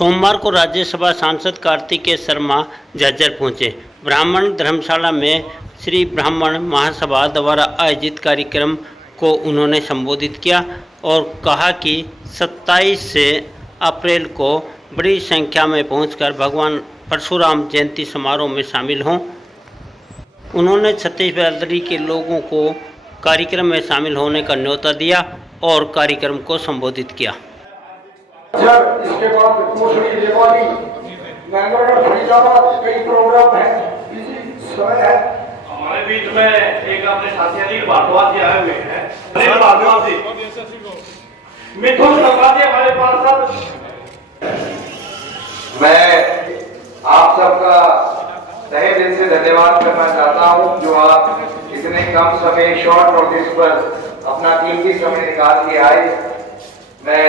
सोमवार को राज्यसभा सांसद कार्तिकेय शर्मा झज्जर पहुंचे। ब्राह्मण धर्मशाला में श्री ब्राह्मण महासभा द्वारा आयोजित कार्यक्रम को उन्होंने संबोधित किया और कहा कि 27 अप्रैल को बड़ी संख्या में पहुंचकर भगवान परशुराम जयंती समारोह में शामिल हों। उन्होंने छत्तीसगढ़ के लोगों को कार्यक्रम में शामिल होने का न्योता दिया और कार्यक्रम को संबोधित किया। इसके बाद कोसड़ी दिवाली मैंगलोर फरीदाबाद कई प्रोग्राम है इसी समय है। हमारे बीच में एक अपने साथी अनिल भारद्वाज जी आए हुए हैं। अनिल भारद्वाज जी, मिथुन संवादी हमारे पास सब। मैं आप सबका तहे दिल से धन्यवाद करना चाहता हूं जो आप इतने कम समय शॉर्ट नोटिस पर अपना कीमती समय निकाल के आए। मैं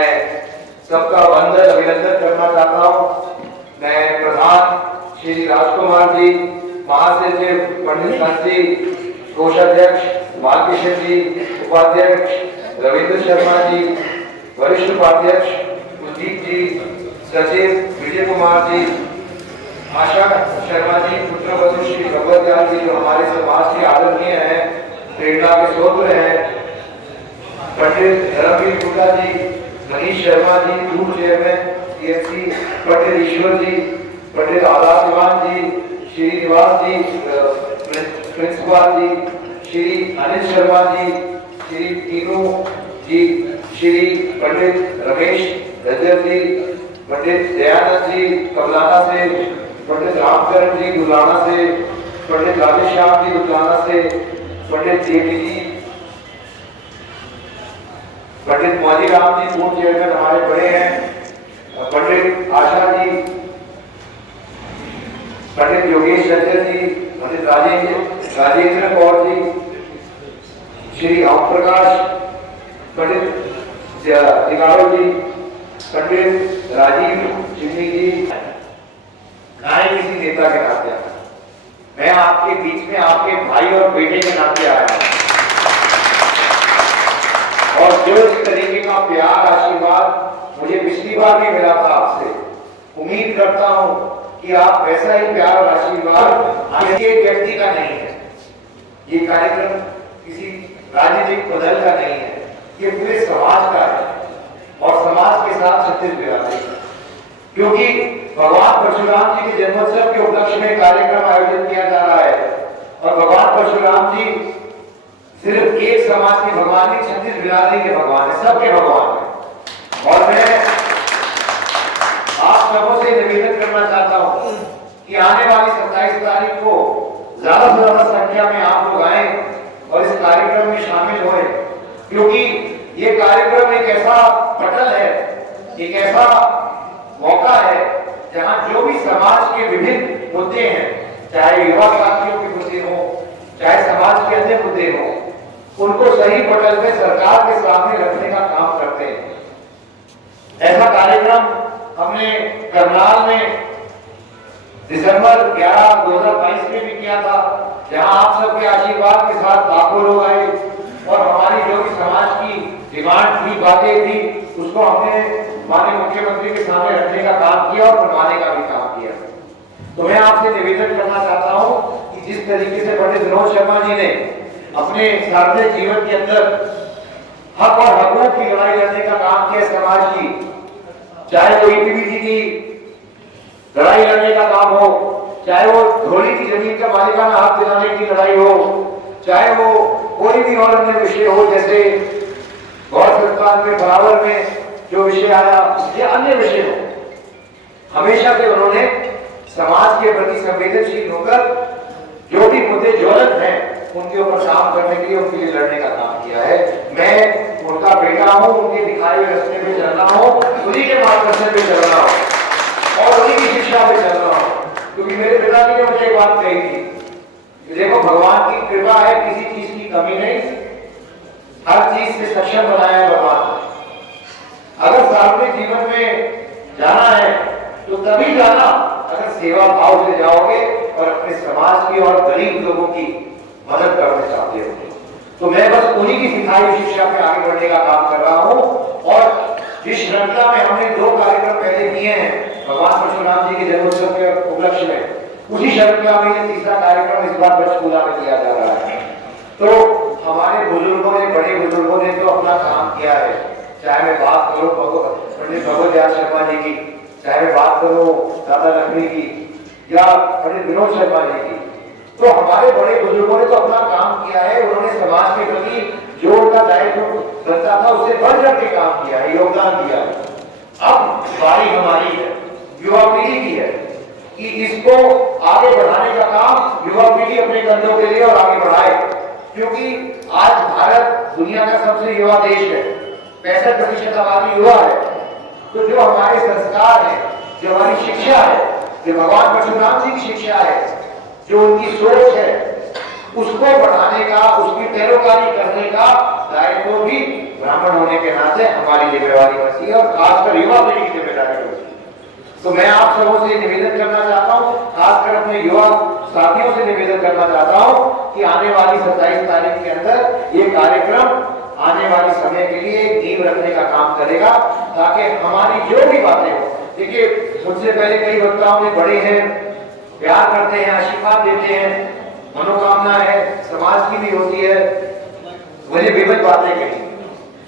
सबका वंदन अभिनंदन करना चाहता हूं। मैं प्रधान श्री राजकुमार जी, महासचिव पंडित कांत जी, कोषाध्यक्ष बालकिशन जी, उपाध्यक्ष रविंद्र शर्मा जी, वरिष्ठ उपाध्यक्ष कुलदीप जी, सचिव विजय कुमार जी, आशा शर्मा जी, पुत्रवधु श्री भगवत दयाल जी जो हमारे समाज के आदरणीय हैं, प्रेरणा के स्रोत हैं, पंडित धर्मवीर गुप्ता जी, मनीष शर्मा जी, पूर्व चेयरमैन सीएससी, पंडित ईश्वर जी, पंडित आजाद दीवान जी, श्री निवास जी, प्रिंसिपाल जी, श्री अनिल शर्मा जी, श्री तीनू जी, श्री पंडित रमेश रजर जी, पंडित दयानंद जी कबलाना से, पंडित रामकरण जी दुलाना से, पंडित राधेश्याम जी दुलाना से, पंडित देवी जी, पंडित मौजीराम जी पूर्व चेयरमैन हमारे बड़े हैं, पंडित आशा जी, पंडित योगेश चंद्र जी, पंडित राजेंद्र कौर जी, श्री ओम प्रकाश, पंडित दिगाड़ो जी, पंडित राजीव चिन्नी जी। मैं किसी नेता के नाते आया, मैं आपके बीच में आपके भाई और बेटे के नाते आया हूं और जो इस तरीके का प्यार आशीर्वाद मुझे पिछली बार भी मिला था आपसे, उम्मीद करता हूं कि आप वैसा ही प्यार और आशीर्वाद एक व्यक्ति का नहीं है। ये कार्यक्रम किसी राजनीतिक बदल का नहीं है, ये पूरे समाज का है और समाज के साथ छत्तीसगढ़ का, क्योंकि भगवान परशुराम जी के जन्मोत्सव के उपलक्ष्य में कार्यक्रम आयोजित किया जा रहा है और भगवान परशुराम जी सिर्फ एक समाज के भगवान नहीं, छत्तीस बिरादरी के भगवान है, सबके भगवान है। और मैं आप सबों से निवेदन करना चाहता हूं कि आने वाली 27 तारीख को ज्यादा से ज्यादा संख्या में आप लोग आए और इस कार्यक्रम में शामिल होए, क्योंकि ये कार्यक्रम एक ऐसा पटल है, एक ऐसा मौका है जहां जो भी समाज के विभिन्न मुद्दे हैं, चाहे युवा साथियों के मुद्दे हो, चाहे समाज के अन्य मुद्दे हो, उनको सही पटल में सरकार के सामने रखने का काम करते हैं। ऐसा कार्यक्रम हमने करनाल में दिसंबर 11, 2022 में भी किया था, जहां आप सबके आशीर्वाद के साथ लाखों लोग आए और हमारी जो भी समाज की डिमांड थी, बातें थी, उसको हमने माननीय मुख्यमंत्री के सामने रखने का काम किया और बनवाने का भी काम किया। तो मैं आपसे निवेदन करना चाहता हूं कि जिस तरीके से पंडित विनोद शर्मा जी ने अपने सार्वजनिक जीवन के अंदर हक और हकूक की लड़ाई लड़ने का काम किया समाज की, चाहे वो ईटीवी की लड़ाई लड़ने का काम हो, चाहे वो धोनी की जमीन का मालिकाना हक दिलाने की लड़ाई हो, चाहे वो कोई भी और अन्य विषय हो, जैसे गौर संस्थान में बराबर में जो विषय आया या अन्य विषय हो, हमेशा से उन्होंने समाज के प्रति संवेदनशील होकर जो भी मुद्दे ज्वलंत हैं उनके ऊपर काम करने के लिए, उनके लिए लड़ने का काम किया है। मैं उनका बेटा हूं, उनके दिखाए हुए रास्ते पे चल रहा हूं, उन्हीं के मार्गदर्शन पे चल रहा हूं और उन्हीं की शिक्षा पे चल रहा हूं, क्योंकि मेरे पिताजी ने मुझे एक बात कही थी कि देखो भगवान की कृपा है, किसी चीज की कमी नहीं, हर चीज से सक्षम बनाया है भगवान। अगर सार्वजनिक जीवन में जाना है तो तभी जाना अगर सेवा भाव से जाओगे और अपने समाज की और गरीब लोगों की मदद करना चाहते हो। तो मैं बस उन्हीं की सिखाई हुई शिक्षा पे आगे बढ़ने का काम कर रहा हूं और जिस श्रृंखला में हमने 2 कार्यक्रम पहले किए हैं, भगवान परशुराम जी के जन्मोत्सव के उपलक्ष्य में उसी श्रृंखला में ये तीसरा कार्यक्रम इस बार पंचकूला में किया जा रहा है। तो हमारे बुजुर्गों ने, बड़े बुजुर्गों ने तो अपना काम किया है, चाहे मैं बात करूं पंडित भगवत दयाल शर्मा जी की, चाहे मैं बात करूं दादा लक्ष्मी की या पंडित विनोद शर्मा जी की, तो हमारे बड़े बुजुर्गों ने तो अपना काम किया है। उन्होंने समाज के प्रति जो उनका दायित्व बनता था उससे बढ़ चढ़ के काम किया है, योगदान दिया है। अब बारी हमारी है, युवा पीढ़ी की है कि इसको आगे बढ़ाने का काम युवा पीढ़ी अपने कंधों पे ले और आगे बढ़ाए, क्योंकि आज भारत दुनिया का सबसे युवा देश है, 65% आबादी युवा है। तो जो हमारे संस्कार है, जो हमारी शिक्षा है, जो भगवान परशुराम जी की शिक्षा है, जो उनकी सोच है, उसको बढ़ाने का, उसकी पैरोकारी करने का दायित्व भी ब्राह्मण होने के नाते हमारी जिम्मेवारी बनती है और खासकर युवा पीढ़ी की जिम्मेदारी बनती है। तो मैं आप सबों से निवेदन करना चाहता हूं, खासकर अपने युवा साथियों से निवेदन करना चाहता हूं कि आने वाली 27 तारीख के अंदर ये कार्यक्रम आने वाली समय के लिए नींव रखने का काम करेगा, ताकि हमारी जो भी बातें हो, देखिए मुझसे पहले कई वक्ताओं ने बड़े हैं, प्यार करते हैं, आशीर्वाद देते हैं, मनोकामना है, समाज की भी होती है, मुझे विविध बातें कही,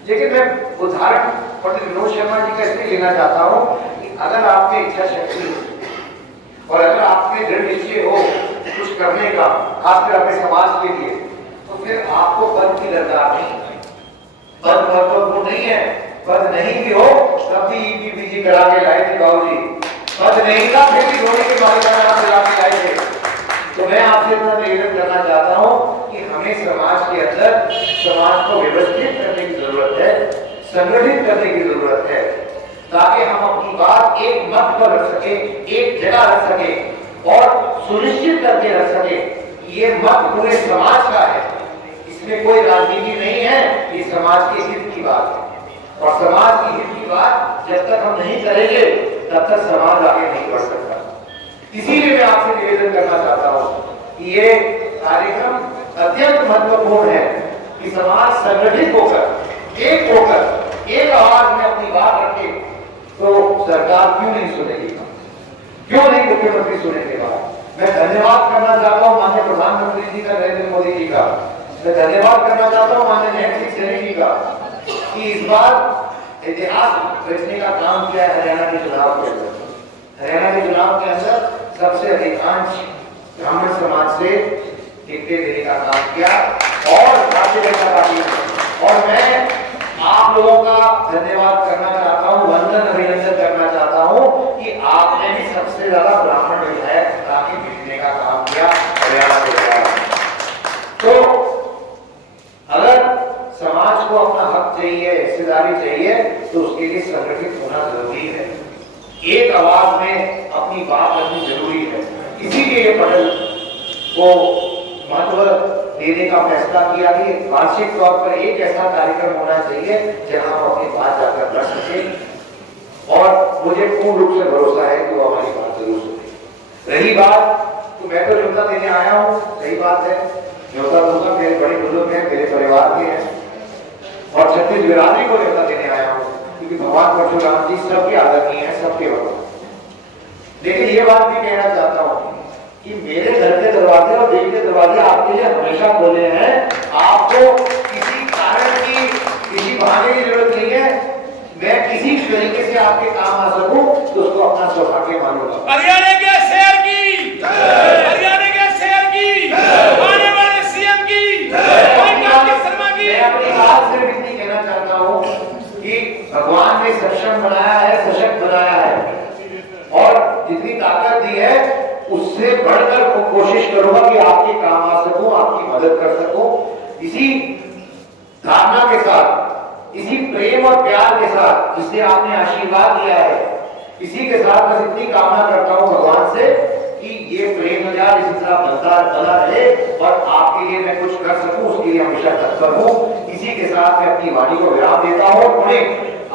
लेकिन मैं उदाहरण पंडित विनोद शर्मा जी का इसलिए लेना चाहता हूं कि अगर आपकी इच्छा शक्ति और अगर आपके दृढ़ निश्चय हो कुछ करने का, खासकर अपने समाज के लिए, तो फिर आपको पद की दरकार नहीं है। पद महत्वपूर्ण नहीं है, पद नहीं भी हो तब भी ईपीपीजी करा के लाए थे बाबू जी, पद नहीं था फिर भी धोनी के बारे में करा के लाए थे। तो मैं आपसे इतना निवेदन करना चाहता हूं कि हमें समाज के अंदर समाज को व्यवस्थित करने की जरूरत है, संगठित करने की जरूरत है, ताकि हम अपनी बात एक मत पर रख सके, एक जगह रख सके और सुनिश्चित करके रख सके कि ये मत पूरे समाज का है, इसमें कोई राजनीति नहीं है, ये समाज के हित की बात है। और समाज की हित की बात जब तक हम नहीं करेंगे तब तक समाज आगे नहीं बढ़ सकता। इसीलिए मैं आपसे निवेदन करना चाहता हूं कि ये कार्यक्रम अत्यंत महत्वपूर्ण है कि समाज संगठित होकर, एक आवाज में अपनी बात रखे, तो सरकार क्यों नहीं सुनेगी, क्यों नहीं मुख्यमंत्री सुनेंगे बात। मैं धन्यवाद करना चाहता हूं माननीय प्रधानमंत्री जी का, नरेंद्र मोदी जी का, मैं धन्यवाद करना चाहता हूं माननीय नैन्सी सैनी जी का कि इस बार इतिहास रचने का काम किया है हरियाणा के चुनाव के अंदर। हरियाणा के चुनाव के अंदर सबसे अधिकांश ब्राह्मण समाज से टिकटें देने का काम किया और भारतीय जनता पार्टी, और मैं आप लोगों का धन्यवाद करना चाहता हूं, वंदन अभिनंदन करना चाहता हूं कि आपने भी सबसे ज्यादा ब्राह्मण विधायक ताकि भेजने का काम किया हरियाणा सरकार। तो अगर समाज को अपना हक चाहिए, हिस्सेदारी चाहिए, तो उसके लिए संगठित होना जरूरी है, एक आवाज में अपनी बात रखनी जरूरी है। इसीलिए ये पटल को महत्व देने का फैसला किया कि वार्षिक तौर पर एक ऐसा कार्यक्रम होना चाहिए जहां हम अपनी बात जाकर रख सके, और मुझे पूर्ण रूप से भरोसा है कि वो हमारी बात जरूर सुने। रही बात, तो मैं तो न्योता देने आया हूँ, सही बात है, न्योता दूंगा, मेरे बड़े बुजुर्ग हैं, मेरे परिवार के हैं, और छत्तीस बिरादरी को न्योता देने आया हूँ, क्योंकि भगवान परशुराम जी सबके आदरणीय है, सबके भगवान। लेकिन ये बात भी कहना चाहता हूँ कि मेरे घर के दरवाजे और दिल के दरवाजे आपके लिए हमेशा खोले हैं। आपको किसी कारण की, किसी बहाने की जरूरत नहीं है। मैं किसी तरीके से आपके काम आ सकूं तो उसको अपना सौभाग्य मानूंगा। हरियाणा के शहर की, हरियाणा के शहर की, आने वाले सीएम की, शर्मा की। मैं अपनी बात से इतनी कहना चाहता हूँ कि भगवान ने सक्षम बनाया है, सशक्त बनाया है, और जितनी ताकत दी है उससे बढ़कर कोशिश करूंगा कि आपके काम आ सकूं, आपकी मदद कर सकूं। इसी धारणा के साथ, इसी प्रेम और प्यार के साथ जिससे आपने आशीर्वाद दिया है, इसी के साथ बस इतनी कामना करता हूं भगवान से कि ये प्रेम हजार इसी तरह बना रहे और आपके लिए मैं कुछ कर सकूं, उसके लिए हमेशा तत्पर हूं। इसी के साथ मैं अपनी वाणी को विराम देता हूं और उन्हें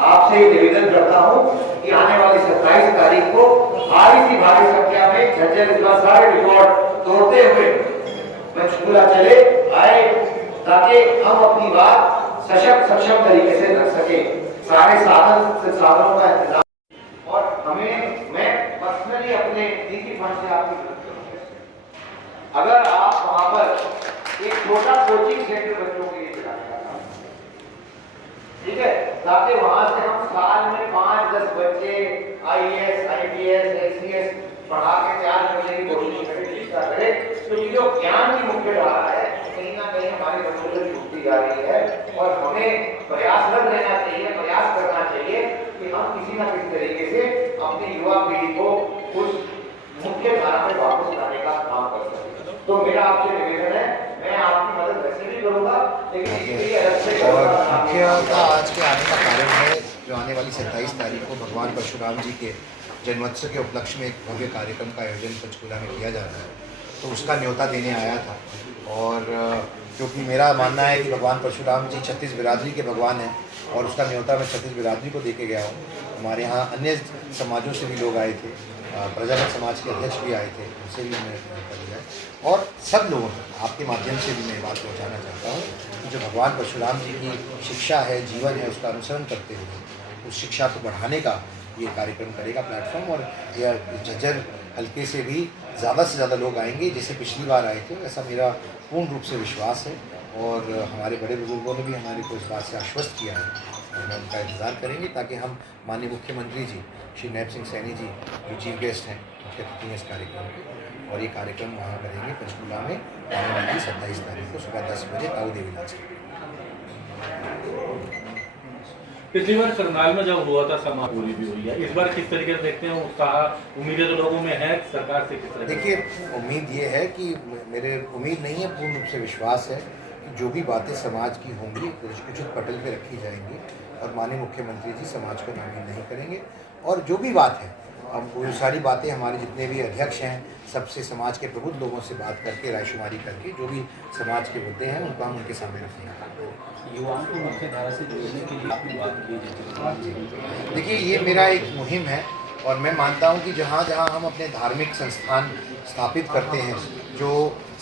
आपसे निवेदन करता हूं कि आने वाली 27 तारीख को भारी सी भारी संख्या में झज्जर इस बार सारे रिकॉर्ड तोड़ते हुए पंचकूला चले आए, ताकि हम अपनी बात सशक्त सक्षम तरीके से रख सके। सारे साधनों का इंतजाम, और हमें, मैं भी अपने निजी फंड से आपकी मदद करोगे। अगर आप वहां पर एक छोटा कोचिंग सेंटर बच्चों के लिए चलाने का काम, ठीक है, ताकि वहां से हम साल में 5-10 बच्चे IAS, IPS, SCS पढ़ा के तैयार करने की कोशिश करें। तो ये जो ज्ञान की मुख्य धारा है कहीं ना कहीं हमारे बच्चों से छूटती जा रही है, और हमें प्रयासरत रहना चाहिए, प्रयास करना चाहिए कि हम किसी न किसी तरीके से अपनी युवा पीढ़ी को उस मुख्य धारा में वापस लाने का काम कर सकें। तो मेरा आपसे निवेदन है, मैं आपकी मदद वैसे भी करूंगा, लेकिन इसके लिए अलग से मुख्यतः आज के आने का कारण है जो आने वाली 27 तारीख को भगवान परशुराम जी के जन्मोत्सव के उपलक्ष्य में एक भव्य कार्यक्रम का आयोजन पंचकूला में किया जा रहा है, तो उसका न्योता देने आया था। और क्योंकि मेरा मानना है कि भगवान परशुराम जी 36 बिरादरी के भगवान हैं और उसका न्योता मैं 36 बिरादरी को दे के गया हूँ। हमारे यहाँ अन्य समाजों से भी लोग आए थे, प्रजापत समाज के अध्यक्ष भी आए थे, उनसे भी मैंने कर दिया, और सब लोगों को आपके माध्यम से भी मैं बात पहुँचाना चाहता हूँ कि जो भगवान परशुराम जी की शिक्षा है, जीवन है, उसका अनुसरण करते हुए उस शिक्षा को बढ़ाने का ये कार्यक्रम करेगा प्लेटफॉर्म। और यह झज्जर हल्के से भी ज़्यादा से ज़्यादा लोग आएंगे, जैसे पिछली बार आए थे, ऐसा मेरा पूर्ण रूप से विश्वास है। और हमारे बड़े बुजुर्गों ने भी हमारे को इस बात से आश्वस्त किया है, और हम उनका इंतज़ार करेंगे ताकि हम माननीय मुख्यमंत्री जी श्री नैब सिंह सैनी जी जो चीफ गेस्ट हैं मुख्य अतिथि हैं इस कार्यक्रम के, और ये कार्यक्रम वहाँ करेंगे पंचकूला में आने वाली 27 तारीख को सुबह 10 बजे ताऊ देवी लाल से। पिछली बार करनाल में जब हुआ था समाज पूरी भी हुई है, इस बार किस तरीके से देखते हैं उत्साह, उम्मीदें तो लोगों में है, सरकार से किस तरह? देखिए, उम्मीद ये है कि मेरे उम्मीद नहीं है, पूर्ण रूप से विश्वास है कि जो भी बातें समाज की होंगी उचित पटल पे रखी जाएंगी और माननीय मुख्यमंत्री जी समाज को नामीन नहीं करेंगे। और जो भी बात है, अब वो सारी बातें हमारे जितने भी अध्यक्ष हैं सबसे समाज के प्रबुद्ध लोगों से बात करके रायशुमारी करके जो भी समाज के मुद्दे हैं उनको हम उनके सामने रखेंगे। युवाओं को मुख्य धारा से जोड़ने के लिए आपकी बात की। देखिए, ये मेरा एक मुहिम है और मैं मानता हूँ कि जहाँ जहाँ हम अपने धार्मिक संस्थान स्थापित करते हैं, जो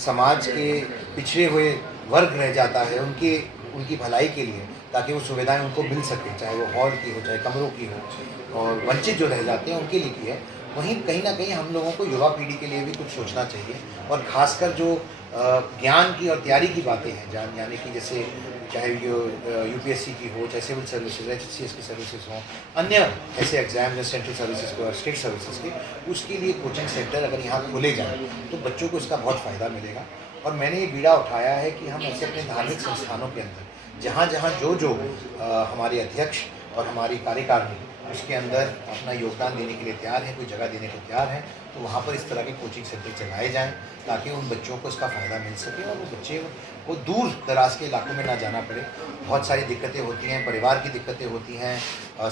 समाज के पिछड़े हुए वर्ग रह जाता है उनकी भलाई के लिए, ताकि वो सुविधाएं उनको मिल सके, चाहे वो हॉल की हो, चाहे कमरों की हो, और वंचित जो रह जाते हैं उनके लिए की है। वहीं कहीं ना कहीं हम लोगों को युवा पीढ़ी के लिए भी कुछ सोचना चाहिए, और ख़ासकर जो ज्ञान की और तैयारी की बातें हैं, यानी कि जैसे चाहे UPSC की हो, चाहे सिविल सर्विसेज, HCS की सर्विसेज हों, अन्य ऐसे एग्जाम जो सेंट्रल सर्विसेज को और स्टेट सर्विसेज के, उसके लिए कोचिंग सेंटर अगर यहाँ खोले जाएँ तो बच्चों को इसका बहुत फ़ायदा मिलेगा। और मैंने ये बीड़ा उठाया है कि हम ऐसे अपने धार्मिक संस्थानों के अंदर जहाँ जहाँ जो हमारे अध्यक्ष और हमारी कार्यकारिणी उसके अंदर अपना योगदान देने के लिए तैयार है, कोई जगह देने को तैयार है, तो वहाँ पर इस तरह के कोचिंग सेंटर चलाए जाएं ताकि उन बच्चों को इसका फ़ायदा मिल सके और वो बच्चे को दूर दराज के इलाकों में ना जाना पड़े। बहुत सारी दिक्कतें होती हैं, परिवार की दिक्कतें होती हैं,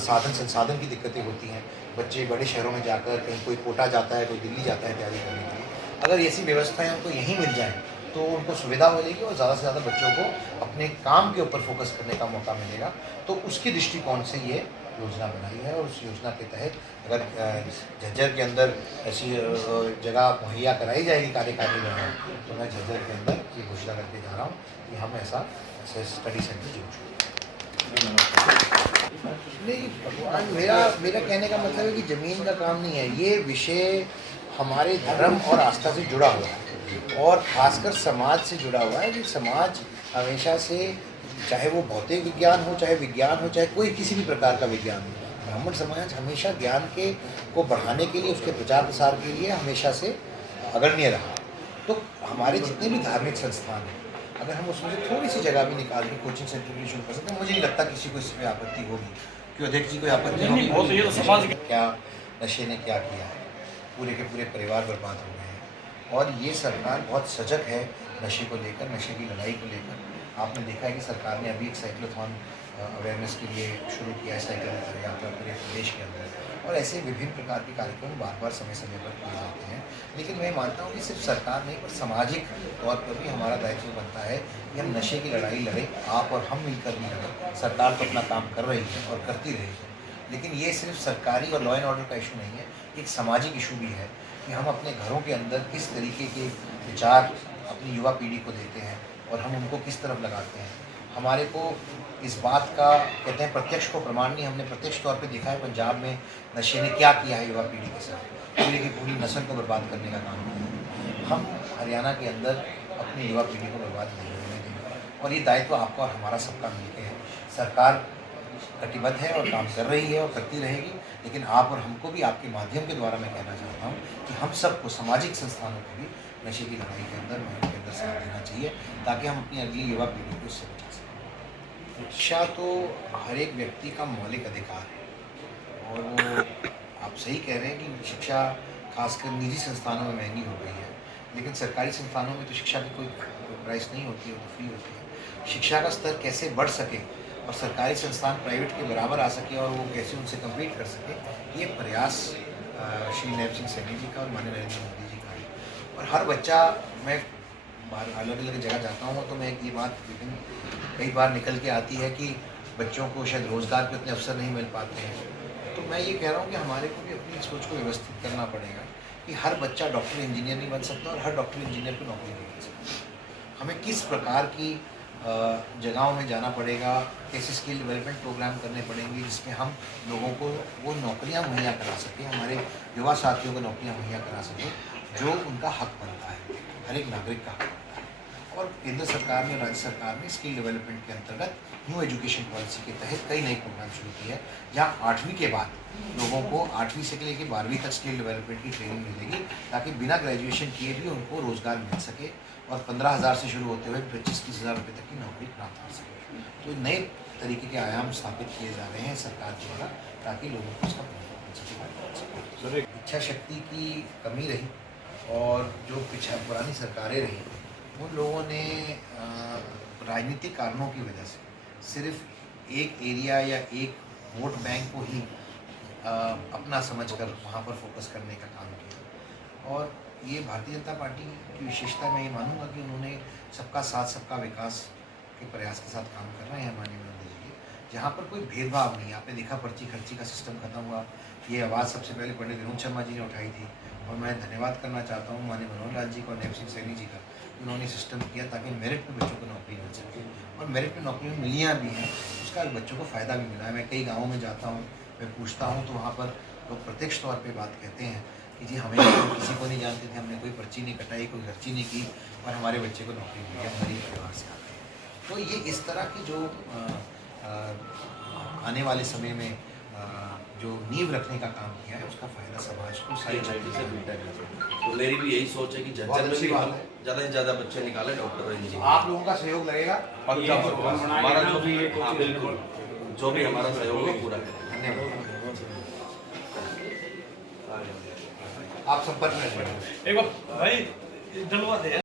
साधन संसाधन की दिक्कतें होती हैं। बच्चे बड़े शहरों में जाकर कहीं कोई कोटा जाता है, कोई दिल्ली जाता है तैयारी करने के लिए। अगर ऐसी व्यवस्थाएँ उनको यहीं मिल जाएँ तो उनको सुविधा मिलेगी और ज़्यादा से ज़्यादा बच्चों को अपने काम के ऊपर फोकस करने का मौका मिलेगा। तो उसके दृष्टिकोण से ये योजना बनाई है, और उस योजना के तहत अगर झज्जर के अंदर ऐसी जगह मुहैया कराई जाएगी कार्यकारिणी द्वारा, तो मैं झज्जर के अंदर ये घोषणा करके जा रहा हूँ कि हम ऐसा स्टडी सेंटर जरूर नहीं। भगवान, मेरा कहने का मतलब है कि ज़मीन का काम नहीं है, ये विषय हमारे धर्म और आस्था से जुड़ा हुआ है और ख़ासकर समाज से जुड़ा हुआ है। कि समाज हमेशा से, चाहे वो भौतिक विज्ञान हो, चाहे विज्ञान हो, चाहे कोई किसी भी प्रकार का विज्ञान हो, ब्राह्मण समाज हमेशा ज्ञान को बढ़ाने के लिए, उसके प्रचार प्रसार के लिए हमेशा से अग्रणी रहा। तो हमारे जितने भी धार्मिक संस्थान हैं, अगर हम उसमें से थोड़ी सी जगह भी निकाल के कोचिंग सेंटर के लिए शुरू कर सकते हैं, मुझे नहीं लगता किसी को इसमें आपत्ति होगी। क्यों अध्यक्ष जी, कोई आपत्ति होगी? क्या नशे ने क्या किया है, पूरे के पूरे परिवार बर्बाद हो गए हैं। और ये सरकार बहुत सजग है नशे को लेकर, नशे की लड़ाई को लेकर। आपने देखा है कि सरकार ने अभी एक साइक्लोथॉन अवेयरनेस के लिए शुरू किया है, साइकिल यात्रा पूरे प्रदेश के अंदर, और ऐसे विभिन्न प्रकार के कार्यक्रम बार बार समय समय पर किए जाते हैं। लेकिन मैं मानता हूँ कि सिर्फ सरकार नहीं, पर सामाजिक तौर पर भी हमारा दायित्व बनता है कि हम नशे की लड़ाई लड़ें, आप और हम मिलकर भी लड़ें। सरकार तो अपना काम कर रही है और करती रही है, लेकिन ये सिर्फ सरकारी और लॉ एंड ऑर्डर का इशू नहीं है, एक सामाजिक इशू भी है कि हम अपने घरों के अंदर किस तरीके के विचार अपनी युवा पीढ़ी को देते हैं और हम उनको किस तरफ लगाते हैं। हमारे को इस बात का कहते हैं प्रत्यक्ष को प्रमाण नहीं, हमने प्रत्यक्ष तौर पे देखा है पंजाब में नशे ने क्या किया है युवा पीढ़ी के साथ, पूरी की पूरी नस्ल को बर्बाद करने का काम किया। हम हरियाणा के अंदर अपनी युवा पीढ़ी को बर्बाद नहीं होने देंगे और ये दायित्व आपका और हमारा सबका मिलकर है। सरकार कटिबद्ध है और काम कर रही है और करती रहेगी, लेकिन आप और हमको भी आपके माध्यम के द्वारा मैं कहना चाहता हूँ कि हम सबको सामाजिक संस्थानों को भी नशे की लड़ाई के अंदर मुहिम के अंदर साथ देना चाहिए ताकि हम अपनी अगली युवा पीढ़ी को इससे बचा सकें। शिक्षा तो हर एक व्यक्ति का मौलिक अधिकार है और वो आप सही कह रहे हैं कि शिक्षा खासकर निजी संस्थानों में महंगी हो गई है, लेकिन सरकारी संस्थानों में तो शिक्षा की कोई प्राइस नहीं होती है, वो तो फ्री होती है। शिक्षा का स्तर कैसे बढ़ सके और सरकारी संस्थान प्राइवेट के बराबर आ सके और वो कैसे उनसे कम्पीट कर सके, ये प्रयास श्री नैब सिंह सैनी जी का और माननीय नरेंद्र मोदी जी का है। और हर बच्चा, मैं अलग अलग जगह जाता हूँ तो मैं ये बात कई बार निकल के आती है कि बच्चों को शायद रोज़गार के उतने अवसर नहीं मिल पाते हैं, तो मैं ये कह रहा हूँ कि हमारे को भी अपनी सोच को व्यवस्थित करना पड़ेगा कि हर बच्चा डॉक्टर इंजीनियर नहीं बन सकता और हर डॉक्टर इंजीनियर को नौकरी नहीं मिल सकती। हमें किस प्रकार की जगहों में जाना पड़ेगा, कैसे स्किल डेवलपमेंट प्रोग्राम करने पड़ेंगे जिसमें हम लोगों को वो नौकरियां मुहैया करा सकें, हमारे युवा साथियों को नौकरियां मुहैया करा सकें जो उनका हक बनता है, हर एक नागरिक का हक बनता है। और केंद्र सरकार ने, राज्य सरकार ने स्किल डेवलपमेंट के अंतर्गत न्यू एजुकेशन पॉलिसी के तहत कई नए प्रोग्राम शुरू किए हैं, जहाँ 8वीं के बाद लोगों को 8वीं से लेकर 12वीं तक स्किल डेवलपमेंट की ट्रेनिंग मिलेगी ताकि बिना ग्रेजुएशन किए भी उनको रोज़गार मिल सके और 15,000 से शुरू होते हुए 25-30 हज़ार रुपये तक की नौकरी प्राप्त कर सके। तो नए तरीके के आयाम स्थापित किए जा रहे हैं सरकार द्वारा ताकि लोगों को इसका मिल सके। इच्छा शक्ति की कमी रही और जो पुरानी सरकारें रहीं उन लोगों ने राजनीतिक कारणों की वजह से सिर्फ एक एरिया या एक वोट बैंक को ही अपना समझकर वहाँ पर फोकस करने का काम किया। और ये भारतीय जनता पार्टी की विशेषता मैं ये मानूंगा कि उन्होंने सबका साथ सबका विकास के प्रयास के साथ काम कर रहे हैं माननीय मोदी जी, जहाँ पर कोई भेदभाव नहीं। आपने देखा पर्ची खर्ची का सिस्टम खत्म हुआ, ये आवाज़ सबसे पहले पंडित विनोद शर्मा जी ने उठाई थी और मैं धन्यवाद करना चाहता हूँ माननीय मनोहर लाल जी को और नैब सिंह सैनी जी का, उन्होंने सिस्टम किया ताकि मेरिट में बच्चों को नौकरी मिल सके और मेरिट में नौकरी मिलियाँ भी हैं, उसका बच्चों को फ़ायदा भी मिला है। मैं कई गाँवों में जाता हूँ, मैं पूछता हूँ तो वहाँ पर लोग प्रत्यक्ष तौर पे बात कहते हैं कि जी हमें किसी को नहीं जानते थे, हमने कोई पर्ची नहीं कटाई, कोई खर्ची नहीं की और हमारे बच्चे को नौकरी मिल गई, हम गरीब परिवार से आते हैं। तो ये इस तरह की जो आने वाले समय में जो नींव रखने का काम किया है उसका फायदा समाज को सारी से मिलता है। तो मेरी भी यही सोच है कि झज्जर में भी हम ज़्यादा से ज़्यादा बच्चे निकालें डॉक्टर और इंजीनियर। आप लोगों का सहयोग लगेगा, हमारा जो भी, हाँ बिल्कुल, जो भी हमारा सहयोग है पूरा करें। धन्यवाद। आप संपर्क में एक बार भाई डलवा दे।